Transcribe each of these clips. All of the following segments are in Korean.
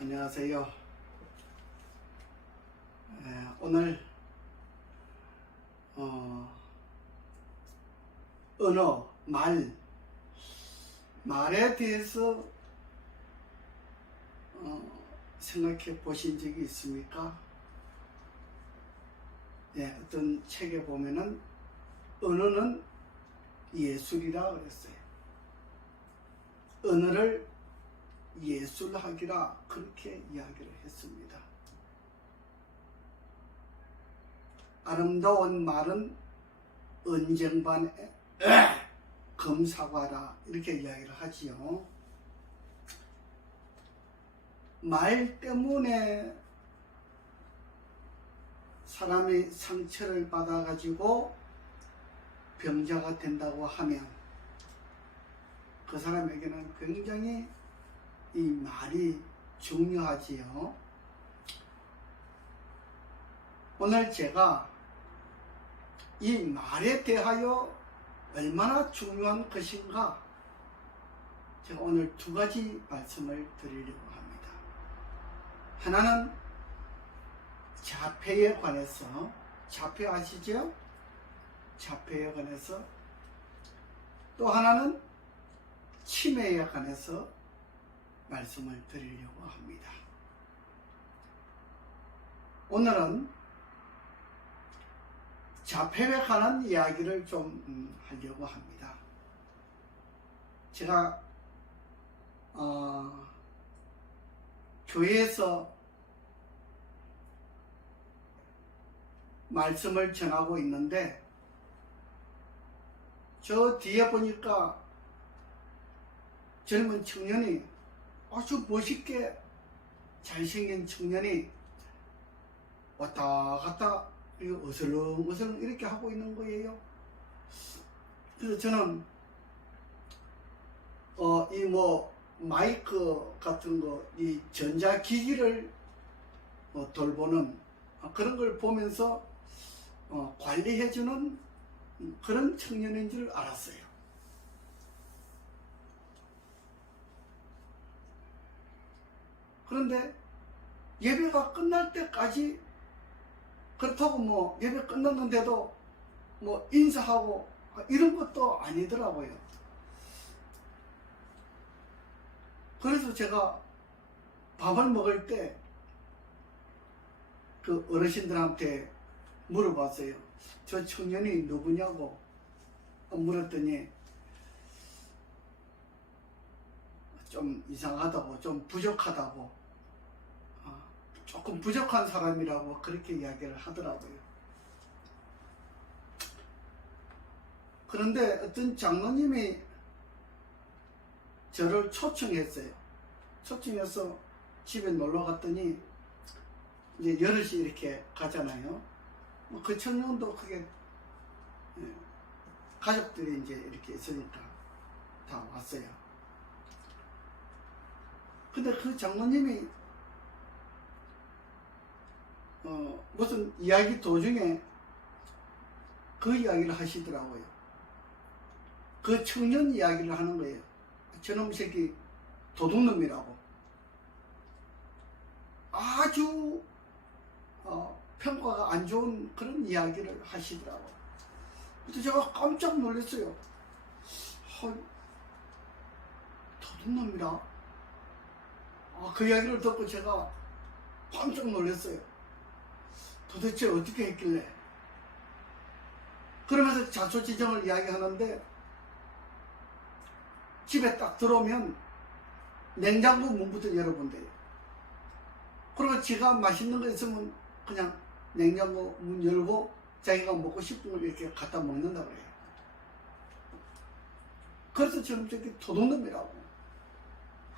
안녕하세요. 오늘 언어, 말에 대해서 생각해 보신 적이 있습니까? 어떤 책에 보면은 언어는 예술이라 그랬어요. 언어를 예술하기라 그렇게 이야기를 했습니다. 아름다운 말은 언쟁반에 검사과라 이렇게 이야기를 하지요. 말 때문에 사람이 상처를 받아가지고 병자가 된다고 하면 그 사람에게는 굉장히 이 말이 중요하지요. 오늘 제가 이 말에 대하여 얼마나 중요한 것인가 제가 오늘 두 가지 말씀을 드리려고 합니다. 하나는 자폐에 관해서, 자폐 아시죠? 자폐에 관해서, 또 하나는 치매에 관해서 말씀을 드리려고 합니다. 오늘은 자폐에 관한 이야기를 좀 하려고 합니다. 제가 교회에서 말씀을 전하고 있는데 저 뒤에 보니까 젊은 청년이 아주 멋있게 잘생긴 청년이 왔다 갔다 어슬렁어슬렁 이렇게 하고 있는 거예요. 그래서 저는 이 마이크 같은 거, 이 전자기기를 돌보는 그런 걸 보면서 관리해주는 그런 청년인 줄 알았어요. 그런데 예배가 끝날 때까지 그렇다고 예배 끝났는데도 인사하고 이런 것도 아니더라고요. 그래서 제가 밥을 먹을 때 그 어르신들한테 물어봤어요. 저 청년이 누구냐고 물었더니 좀 이상하다고, 좀 부족하다고, 조금 부족한 사람이라고 그렇게 이야기를 하더라고요. 그런데 어떤 장로님이 저를 초청했어요. 초청해서 집에 놀러 갔더니 이제 여럿이 이렇게 가잖아요. 그 청년도 크게 가족들이 이제 이렇게 있으니까 다 왔어요. 근데 그 장로님이 무슨 이야기 도중에 그 이야기를 하시더라고요. 그 청년 이야기를 하는 거예요. 저놈 새끼 도둑놈이라고. 아주 평가가 안 좋은 그런 이야기를 하시더라고요. 그래서 제가 깜짝 놀랐어요. 도둑놈이라? 그 이야기를 듣고 제가 깜짝 놀랐어요. 도대체 어떻게 했길래? 그러면서 자초지종을 이야기하는데 집에 딱 들어오면 냉장고 문부터 열어본대요. 그리고 지가 맛있는 거 있으면 그냥 냉장고 문 열고 자기가 먹고 싶은 걸 이렇게 갖다 먹는다고 해요. 그래서 저는 저기 도둑놈이라고,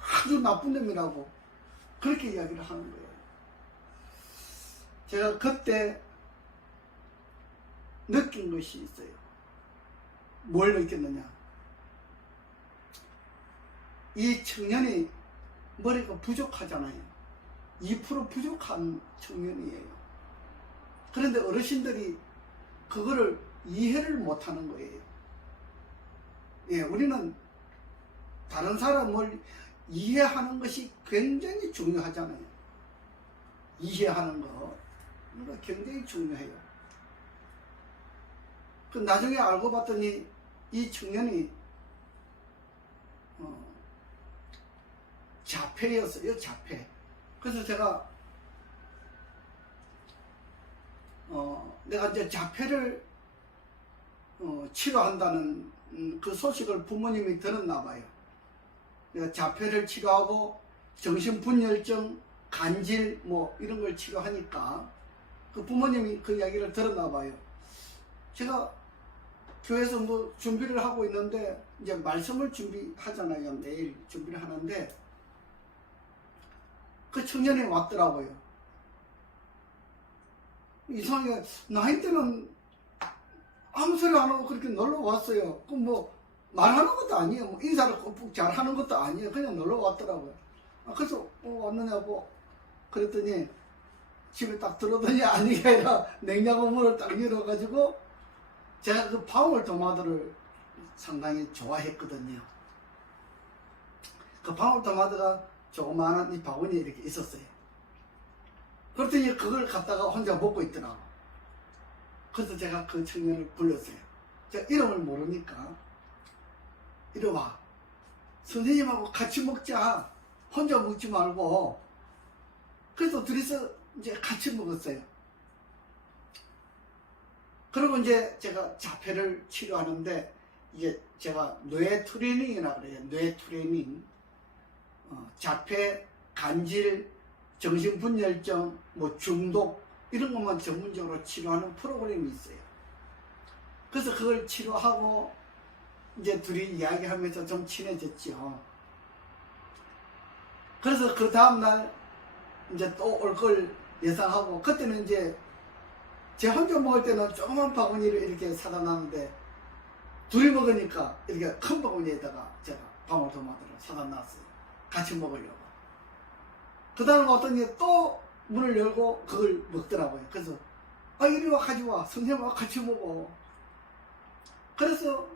아주 나쁜 놈이라고 그렇게 이야기를 하는 거예요. 제가 그때 느낀 것이 있어요. 뭘 느꼈느냐? 이 청년이 머리가 부족하잖아요. 2% 부족한 청년이에요. 그런데 어르신들이 그거를 이해를 못하는 거예요. 우리는 다른 사람을 이해하는 것이 굉장히 중요하잖아요. 이해하는 거. 이거 굉장히 중요해요. 그 나중에 알고 봤더니 이 청년이 자폐였어요. 자폐. 그래서 제가 내가 이제 자폐를 치료한다는 그 소식을 부모님이 들었나 봐요. 내가 자폐를 치료하고 정신분열증, 간질 뭐 이런 걸 치료하니까 그 부모님이 그 이야기를 들었나 봐요. 제가 교회에서 뭐 준비를 하고 있는데 이제 말씀을 준비하잖아요. 매일 준비를 하는데 그 청년이 왔더라고요. 이상하게 나이 때는 아무 소리 안 하고 그렇게 놀러 왔어요. 그 뭐 말하는 것도 아니에요. 뭐 인사를 꼭꼭 잘하는 것도 아니에요. 그냥 놀러 왔더라고요. 그래서 왔느냐고 그랬더니 집에 딱 들어오더니 아니가 아니라 냉장고 문을 딱 열어가지고 제가 그 방울토마토를 상당히 좋아했거든요. 그 방울토마토가 조그마한 이 바구니에 이렇게 있었어요. 그랬더니 그걸 갖다가 혼자 먹고 있더라고. 그래서 제가 그 청년을 불렀어요. 제가 이름을 모르니까 이리 와. 선생님하고 같이 먹자. 혼자 먹지 말고. 그래서 둘이서 이제 같이 먹었어요. 그리고 이제 제가 자폐를 치료하는데 이게 제가 뇌 트레이닝이라고 그래요. 뇌 트레이닝. 자폐, 간질, 정신분열증, 뭐 중독 이런 것만 전문적으로 치료하는 프로그램이 있어요. 그래서 그걸 치료하고 이제 둘이 이야기하면서 좀 친해졌죠. 그래서 그 다음날 이제 또 올 걸 예상하고 그때는 이제 제 혼자 먹을 때는 조그만 바구니를 이렇게 사다 놨는데 둘이 먹으니까 이렇게 큰 바구니에다가 제가 방울토마토를 사다 놨어요. 같이 먹으려고. 그 다음에 왔더니 또 문을 열고 그걸 먹더라고요. 그래서 이리 와 가져와. 선생님하고 같이 먹어. 그래서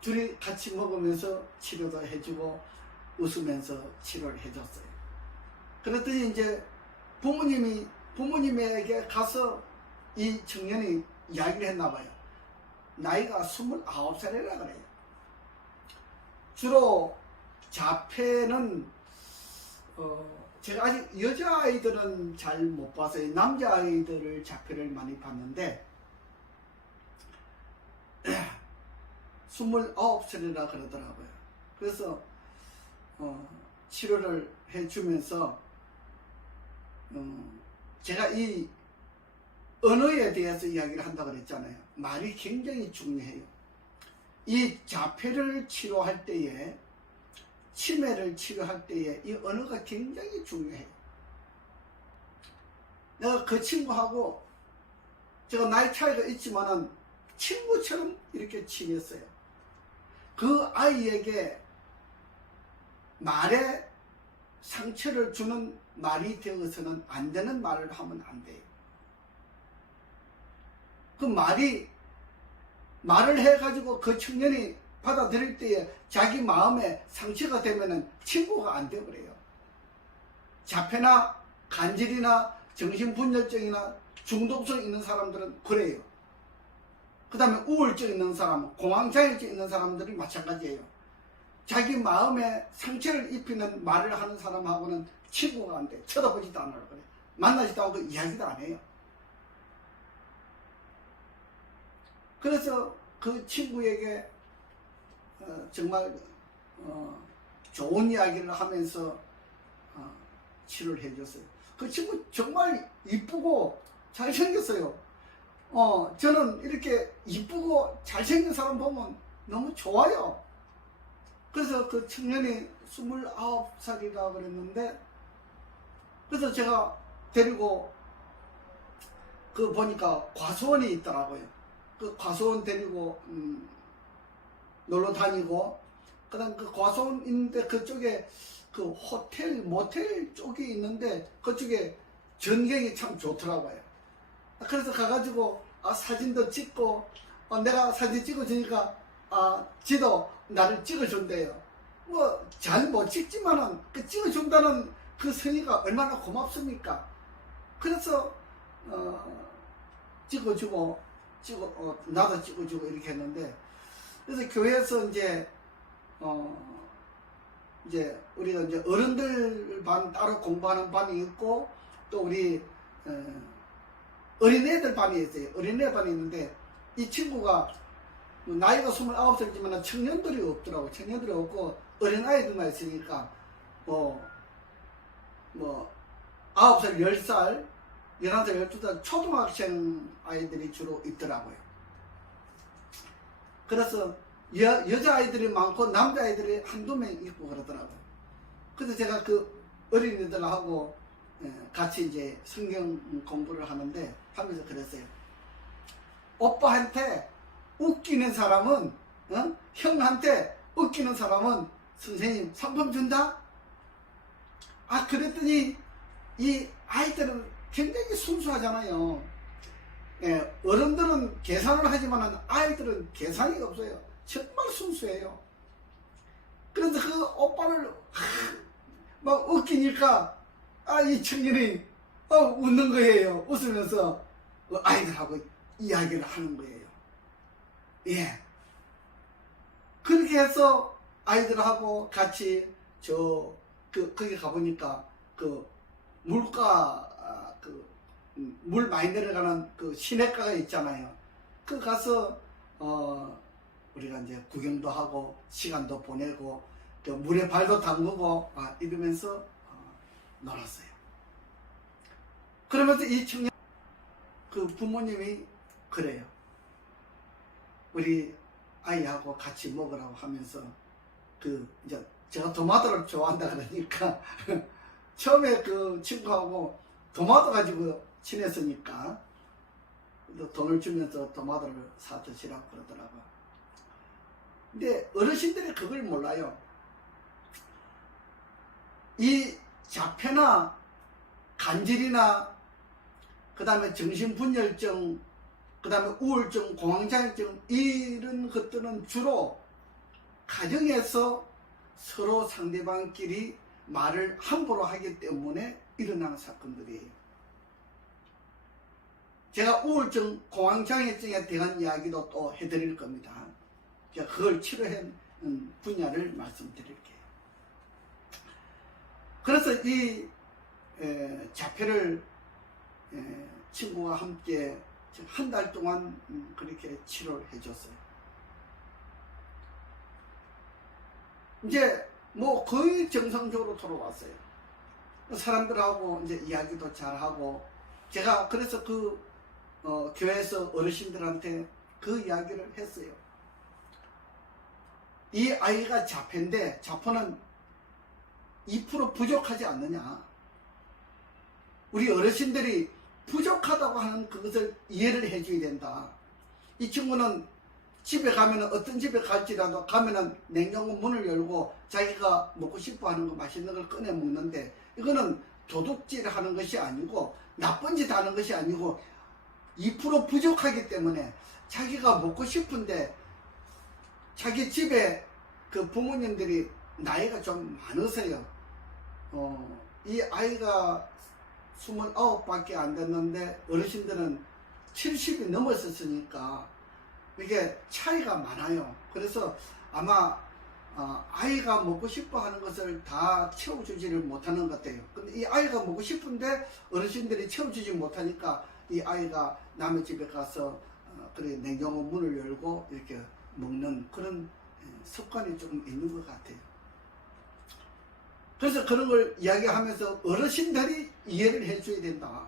둘이 같이 먹으면서 치료도 해주고 웃으면서 치료를 해줬어요. 그랬더니 이제 부모님에게 가서 이 청년이 이야기를 했나 봐요. 나이가 29살이라 그래요. 주로 자폐는 제가 아직 여자아이들은 잘 못 봤어요. 남자아이들을 자폐를 많이 봤는데 29살이라 그러더라고요. 그래서 치료를 해주면서 제가 이 언어에 대해서 이야기를 한다고 그랬잖아요. 말이 굉장히 중요해요. 이 자폐를 치료할 때에 치매를 치료할 때에 이 언어가 굉장히 중요해요. 내가 그 친구하고 제가 나이 차이가 있지만은 친구처럼 이렇게 지냈어요. 그 아이에게 말에 상처를 주는 말이 되어서는 안 되는 말을 하면 안 돼요. 그 말을 해가지고 그 청년이 받아들일 때에 자기 마음에 상처가 되면은 친구가 안 되버려요. 자폐나 간질이나 정신분열증이나 중독성 있는 사람들은 그래요. 그 다음에 우울증 있는 사람, 공황장애증 있는 사람들이 마찬가지예요. 자기 마음에 상처를 입히는 말을 하는 사람하고는 친구가 안 돼. 쳐다보지도 않으라고 그래. 만나지도 않고 이야기도 안 해요. 그래서 그 친구에게 정말 좋은 이야기를 하면서 치료를 해줬어요. 그 친구 정말 이쁘고 잘생겼어요. 저는 이렇게 이쁘고 잘생긴 사람 보면 너무 좋아요. 그래서 그 청년이 29살이라 그랬는데, 그래서 제가 데리고 그 보니까 과수원이 있더라고요. 그 과수원 데리고 놀러 다니고, 그다음 그 과수원 있는데 그쪽에 그 호텔 모텔 쪽이 있는데 그쪽에 전경이 참 좋더라고요. 그래서 가가지고 사진도 찍고 내가 사진 찍어주니까 지도 나를 찍어준대요. 뭐 잘 못 찍지만은 그 찍어준다는 그 성의가 얼마나 고맙습니까? 그래서 찍어주고 나도 찍어주고 이렇게 했는데, 그래서 교회에서 이제 우리가 이제 어른들 반 따로 공부하는 반이 있고, 또 우리 어린애들 반이 있어요. 어린애 반이 있는데, 이 친구가 나이가 29살이지만 청년들이 없더라고. 청년들이 없고 어린아이들만 있으니까 9살, 10살, 11살, 12살 초등학생 아이들이 주로 있더라고요. 그래서 여자아이들이 많고 남자아이들이 한두 명 있고 그러더라고요. 그래서 제가 그 어린이들하고 같이 이제 성경 공부를 하면서 그랬어요. 오빠한테 웃기는 사람은, 형한테 웃기는 사람은 선생님 상품 준다? 그랬더니 이 아이들은 굉장히 순수하잖아요. 어른들은 계산을 하지만 아이들은 계산이 없어요. 정말 순수해요. 그래서 그 오빠를 막 웃기니까 이 청년이 웃는 거예요. 웃으면서 아이들하고 이야기를 하는 거예요. 예. 그렇게 해서 아이들하고 같이 거기 가보니까 물 많이 내려가는 그 시냇가가 있잖아요. 그 가서 우리가 이제 구경도 하고 시간도 보내고 그 물에 발도 담그고 이러면서 놀았어요. 그러면서 이 청년 그 부모님이 그래요. 우리 아이하고 같이 먹으라고 하면서 이제 제가 토마토를 좋아한다 그러니까 처음에 그 친구하고 토마토 가지고 지냈으니까 돈을 주면서 토마토를 사 드시라고 그러더라고요. 근데 어르신들이 그걸 몰라요. 이 자폐나 간질이나 그 다음에 정신분열증, 그 다음에 우울증, 공황장애증 이런 것들은 주로 가정에서 서로 상대방끼리 말을 함부로 하기 때문에 일어나는 사건들이에요. 제가 우울증, 공황장애증에 대한 이야기도 또 해드릴 겁니다. 제가 그걸 치료한 분야를 말씀드릴게요. 그래서 이 자폐를 친구와 함께 한 달 동안 그렇게 치료를 해줬어요. 이제 뭐 거의 정상적으로 돌아왔어요. 사람들하고 이제 이야기도 잘하고, 제가 그래서 교회에서 어르신들한테 그 이야기를 했어요. 이 아이가 자폐인데 자폐는 2% 부족하지 않느냐. 우리 어르신들이 부족하다고 하는 그것을 이해를 해줘야 된다. 이 친구는 집에 가면은 어떤 집에 갈지라도 가면은 냉장고 문을 열고 자기가 먹고 싶어 하는 거 맛있는 걸 꺼내 먹는데, 이거는 도둑질 하는 것이 아니고 나쁜 짓 하는 것이 아니고 2% 부족하기 때문에 자기가 먹고 싶은데, 자기 집에 그 부모님들이 나이가 좀 많으세요. 이 아이가 29밖에 안 됐는데 어르신들은 70이 넘었었으니까 이게 차이가 많아요. 그래서 아마 아이가 먹고 싶어 하는 것을 다 채워주지를 못하는 것 같아요. 근데 이 아이가 먹고 싶은데 어르신들이 채워주지 못하니까 이 아이가 남의 집에 가서 그래 냉장고 문을 열고 이렇게 먹는 그런 습관이 조금 있는 것 같아요. 그래서 그런 걸 이야기하면서 어르신들이 이해를 해줘야 된다.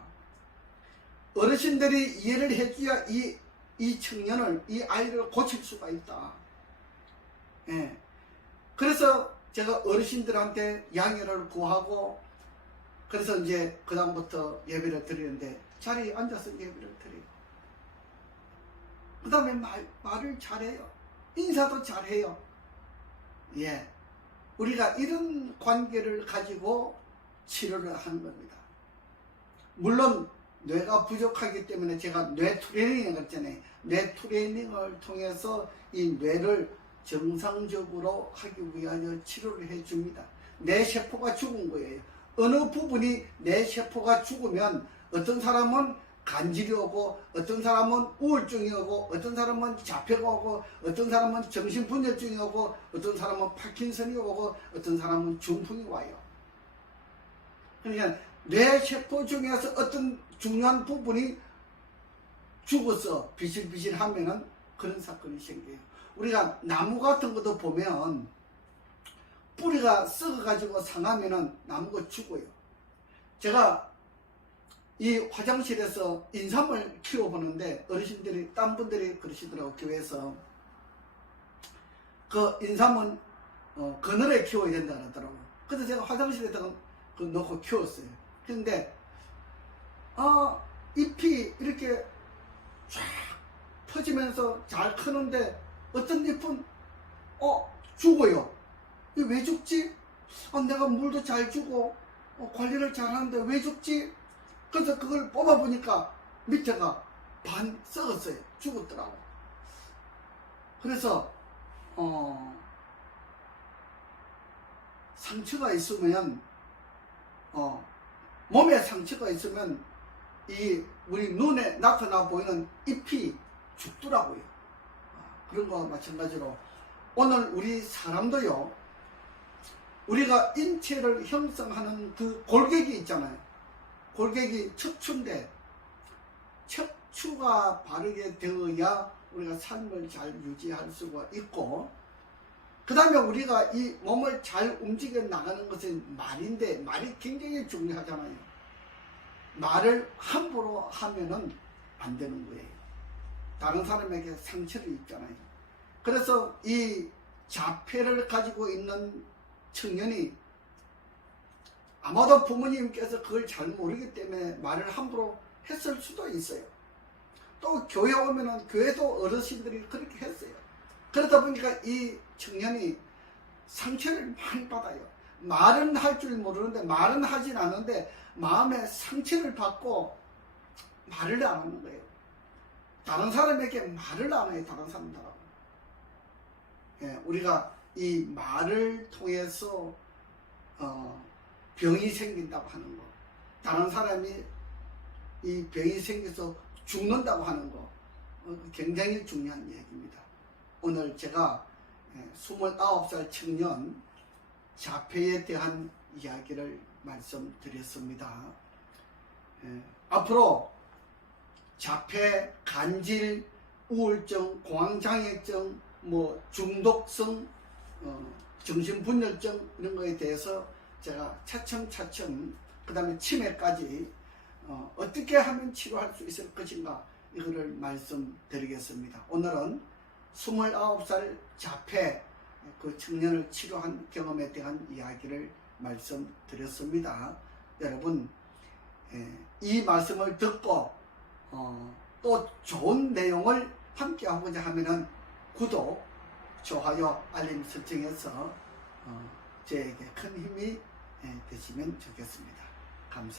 어르신들이 이해를 해줘야 이 청년을, 이 아이를 고칠 수가 있다. 예. 그래서 제가 어르신들한테 양해를 구하고, 그래서 이제 그다음부터 예배를 드리는데 자리에 앉아서 예배를 드려요. 그 다음에 말을 잘해요. 인사도 잘해요. 예. 우리가 이런 관계를 가지고 치료를 하는 겁니다. 물론 뇌가 부족하기 때문에 제가 뇌 트레이닝을 했잖아요. 뇌 트레이닝을 통해서 이 뇌를 정상적으로 하기 위하여 치료를 해줍니다. 내 세포가 죽은 거예요. 어느 부분이 내 세포가 죽으면 어떤 사람은 간질이 오고, 어떤 사람은 우울증이 오고, 어떤 사람은 자폐가 오고, 어떤 사람은 정신분열증이 오고, 어떤 사람은 파킨슨이 오고, 어떤 사람은 중풍이 와요. 그러니까 뇌 세포 중에서 어떤 중요한 부분이 죽어서 비실비실하면은 그런 사건이 생겨요. 우리가 나무 같은 것도 보면 뿌리가 썩어가지고 상하면은 나무가 죽어요. 제가 이 화장실에서 인삼을 키워보는데 어르신들이, 딴 분들이 그러시더라고, 교회에서. 그 인삼은 그늘에 키워야 된다 그러더라고. 그래서 제가 화장실에다가 넣고 키웠어요. 그런데 잎이 이렇게 쫙 퍼지면서 잘 크는데 어떤 잎은 죽어요. 이게 왜 죽지? 내가 물도 잘 주고 관리를 잘 하는데 왜 죽지? 그래서 그걸 뽑아보니까 밑에가 반 썩었어요. 죽었더라고. 그래서 상처가 있으면 몸에 상처가 있으면 이 우리 눈에 나타나 보이는 잎이 죽더라고요. 그런 거와 마찬가지로 오늘 우리 사람도요, 우리가 인체를 형성하는 그 골격이 있잖아요. 골격이 척추인데 척추가 바르게 되어야 우리가 삶을 잘 유지할 수가 있고, 그 다음에 우리가 이 몸을 잘 움직여 나가는 것은 말인데, 말이 굉장히 중요하잖아요. 말을 함부로 하면은 안 되는 거예요. 다른 사람에게 상처를 입잖아요. 그래서 이 자폐를 가지고 있는 청년이 아마도 부모님께서 그걸 잘 모르기 때문에 말을 함부로 했을 수도 있어요. 또 교회 오면은 교회도 어르신들이 그렇게 했어요. 그러다 보니까 이 청년이 상처를 많이 받아요. 말은 할 줄 모르는데, 말은 하진 않는데 마음에 상처를 받고 말을 안 하는 거예요. 다른 사람에게 말을 안 해요. 다른 사람들하고. 우리가 이 말을 통해서 병이 생긴다고 하는 거, 다른 사람이 이 병이 생겨서 죽는다고 하는 거, 굉장히 중요한 얘기입니다. 오늘 제가 29살 청년 자폐에 대한 이야기를 말씀드렸습니다. 앞으로 자폐, 간질, 우울증, 공황장애증, 중독성, 정신분열증, 이런 거에 대해서 제가 차츰차츰, 그 다음에 치매까지 어떻게 하면 치료할 수 있을 것인가, 이거를 말씀드리겠습니다. 오늘은 29살 자폐 그 청년을 치료한 경험에 대한 이야기를 말씀드렸습니다. 여러분, 이 말씀을 듣고 또 좋은 내용을 함께 하고자 하면은 구독, 좋아요, 알림 설정해서 저에게 큰 힘이 되시면 좋겠습니다. 감사합니다.